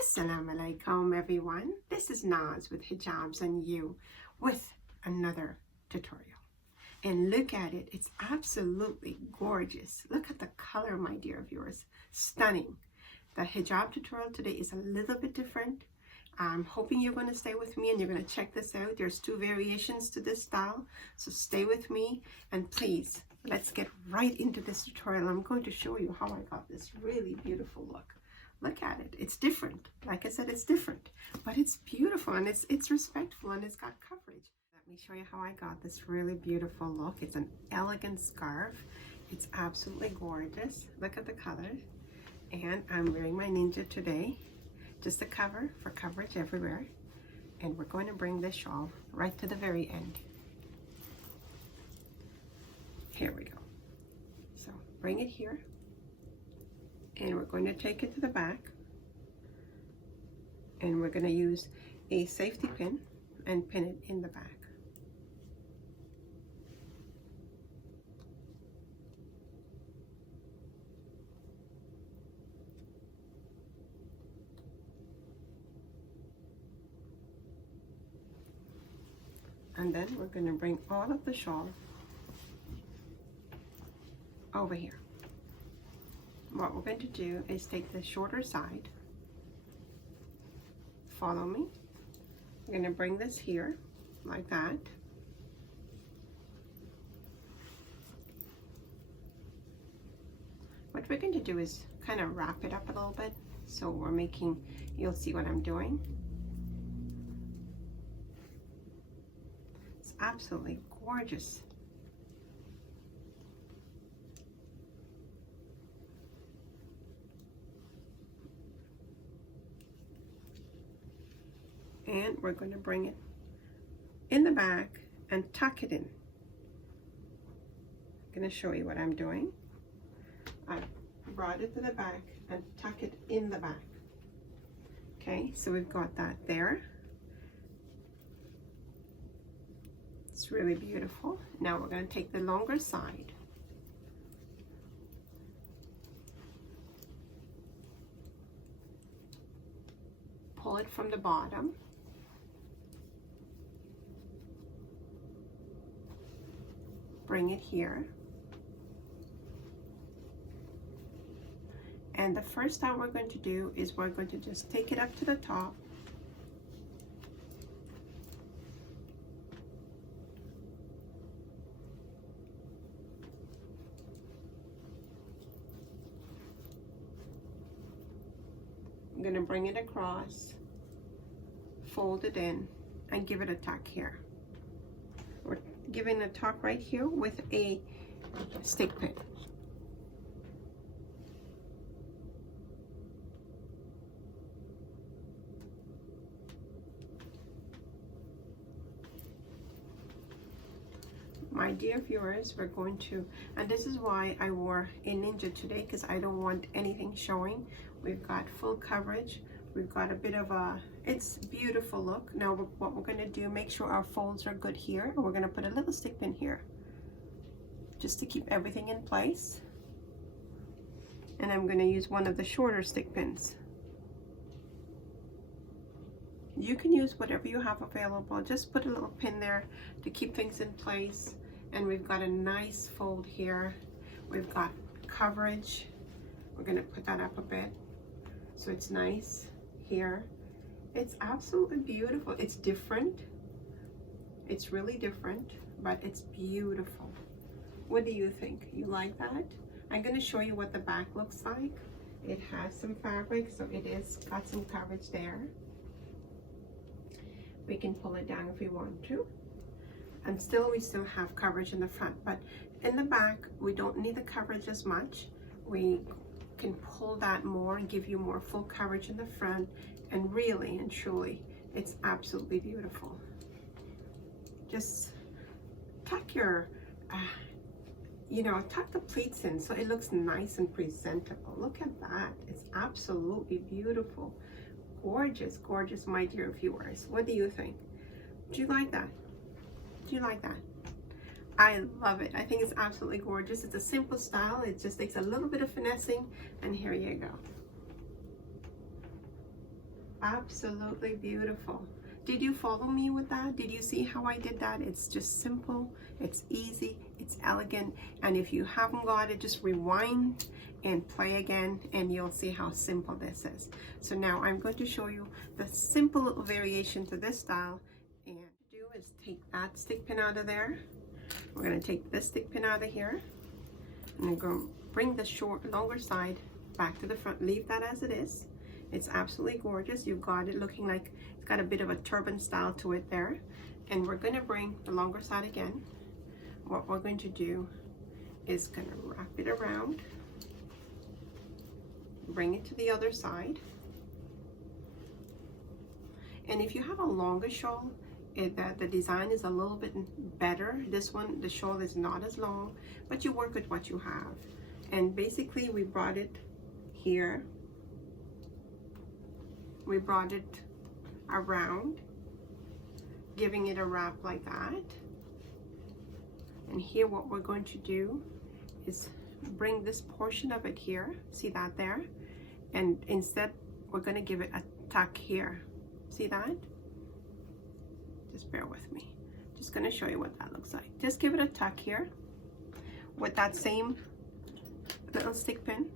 Assalamu alaikum everyone. This is Naz with Hijabz&You with another tutorial. And look at it, it's absolutely gorgeous. Look at the color, my dear viewers, stunning. The hijab tutorial today is a little bit different. I'm hoping you're going to stay with me and you're going to check this out. There's two variations to this style, so stay with me and please, let's get right into this tutorial. I'm going to show you how I got this really beautiful look. Look at it, it's different. Like I said, it's different, but it's beautiful and it's respectful and it's got coverage. Let me show you how I got this really beautiful look. It's an elegant scarf. It's absolutely gorgeous. Look at the color. And I'm wearing my ninja today, just a cover for coverage everywhere. And we're going to bring this shawl right to the very end. Here we go. So bring it here. And we're going to take it to the back. And we're going to use a safety pin and pin it in the back. And then we're going to bring all of the shawl over here. What we're going to do is take the shorter side. Follow me. I'm going to bring this here like that. What we're going to do is kind of wrap it up a little bit. So we're making, you'll see what I'm doing. It's absolutely gorgeous. And we're going to bring it in the back and tuck it in. I'm going to show you what I'm doing. I brought it to the back and tuck it in the back. Okay, so we've got that there. It's really beautiful. Now we're going to take the longer side. Pull it from the bottom. Bring it here. And the first style we're going to do is we're going to just take it up to the top. I'm going to bring it across, fold it in, and give it a tuck here. We're giving a tuck right here with a stick pin. My dear viewers, we're going to, and this is why I wore a ninja today, because I don't want anything showing. We've got full coverage. We've got a bit of a, it's beautiful look. Now what we're going to do, make sure our folds are good here. And we're going to put a little stick pin here just to keep everything in place. And I'm going to use one of the shorter stick pins. You can use whatever you have available. Just put a little pin there to keep things in place. And we've got a nice fold here. We've got coverage. We're going to put that up a bit so it's nice here. It's absolutely beautiful. It's different. It's really different, but it's beautiful. What do you think? You like that? I'm going to show you what the back looks like. It has some fabric, so it is got some coverage there. We can pull it down if we want to. And we still have coverage in the front, but in the back, we don't need the coverage as much. We can pull that more and give you more full coverage in the front, and really and truly, it's absolutely beautiful. Just tuck your, tuck the pleats in so it looks nice and presentable. Look at that. It's absolutely beautiful. Gorgeous, gorgeous, my dear viewers. What do you think? Do you like that? Do you like that? I love it. I think it's absolutely gorgeous. It's a simple style. It just takes a little bit of finessing, and here you go. Absolutely beautiful. Did you follow me with that? Did you see how I did that? It's just simple, it's easy, it's elegant, and if you haven't got it, just rewind and play again and you'll see how simple this is. So now I'm going to show you the simple little variation to this style. And what to do is take that stick pin out of there. We're going to take this stick pin out of here, and I'm going to bring the longer side back to the front. Leave that as it is. It's absolutely gorgeous. You've got it looking like it's got a bit of a turban style to it there. And we're going to bring the longer side again. What we're going to do is going to wrap it around, bring it to the other side. And if you have a longer shawl, the design is a little bit better. This one, the shawl is not as long, but you work with what you have. And basically we brought it here. We brought it around, giving it a wrap like that. And here what we're going to do is bring this portion of it here. See that there? And instead we're going to give it a tuck here. See that? Just bear with me. Just going to show you what that looks like. Just give it a tuck here with that same little stick pin.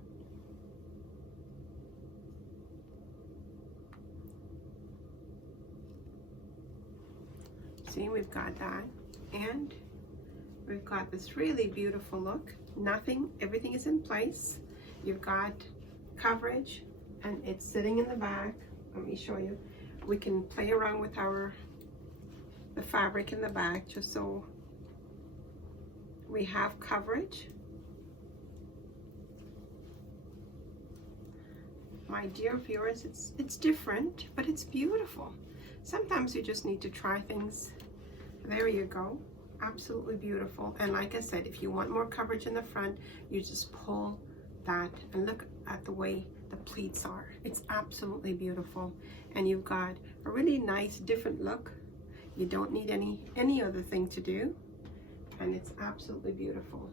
See, we've got that, and we've got this really beautiful look. Everything is in place. You've got coverage, and it's sitting in the back. Let me show you. We can play around with the fabric in the back, just so we have coverage. My dear viewers, it's different, but it's beautiful. Sometimes you just need to try things. There you go. Absolutely beautiful. And like I said, if you want more coverage in the front, you just pull that and look at the way the pleats are. It's absolutely beautiful. And you've got a really nice different look. You don't need any other thing to do. And it's absolutely beautiful.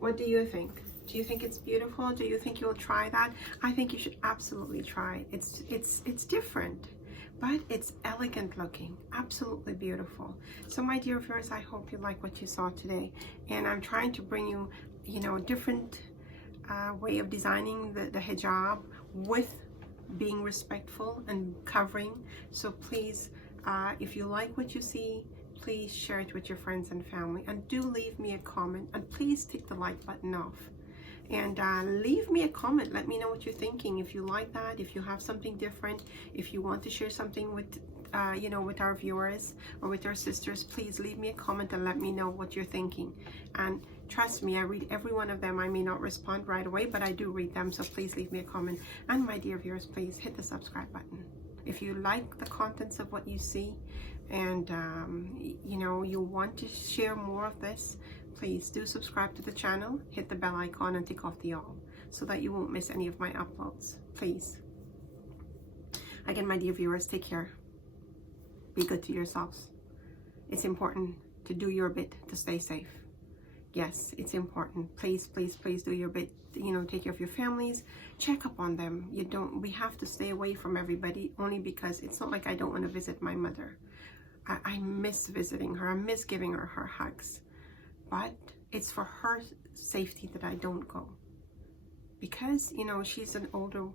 What do you think? Do you think it's beautiful? Do you think you'll try that? I think you should absolutely try. It's different, but it's elegant looking. Absolutely beautiful. So my dear viewers, I hope you like what you saw today. And I'm trying to bring you, a different way of designing the hijab with being respectful and covering. So please, if you like what you see, please share it with your friends and family. And do leave me a comment. And please take the like button off. And leave me a comment. Let me know what you're thinking. If you like that, if you have something different, if you want to share something with, with our viewers or with our sisters, please leave me a comment and let me know what you're thinking. And trust me, I read every one of them. I may not respond right away, but I do read them. So please leave me a comment. And my dear viewers, please hit the subscribe button. If you like the contents of what you see, and you want to share more of this, please do subscribe to the channel, hit the bell icon, and tick off the all so that you won't miss any of my uploads, please. Again, my dear viewers, take care. Be good to yourselves. It's important to do your bit to stay safe. Yes, it's important. Please, please, please do your bit. Take care of your families. Check up on them. We have to stay away from everybody, only because it's not like I don't want to visit my mother. I miss visiting her. I miss giving her hugs. But it's for her safety that I don't go. Because, she's an older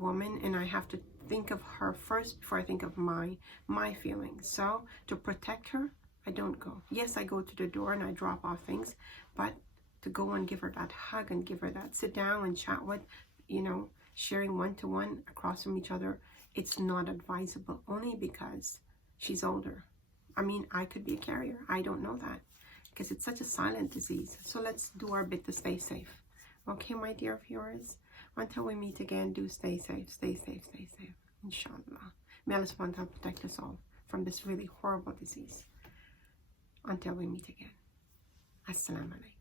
woman, and I have to think of her first before I think of my feelings. So to protect her, I don't go. Yes, I go to the door and I drop off things, but to go and give her that hug and give her that sit down and chat with, sharing one-to-one across from each other, it's not advisable, only because she's older. I mean, I could be a carrier. I don't know that, because it's such a silent disease. So let's do our bit to stay safe. Okay, my dear viewers? Until we meet again, do stay safe, stay safe, stay safe. Inshallah. May Allah subhanahu wa ta'ala protect us all from this really horrible disease. Until we meet again. Assalamu alaikum.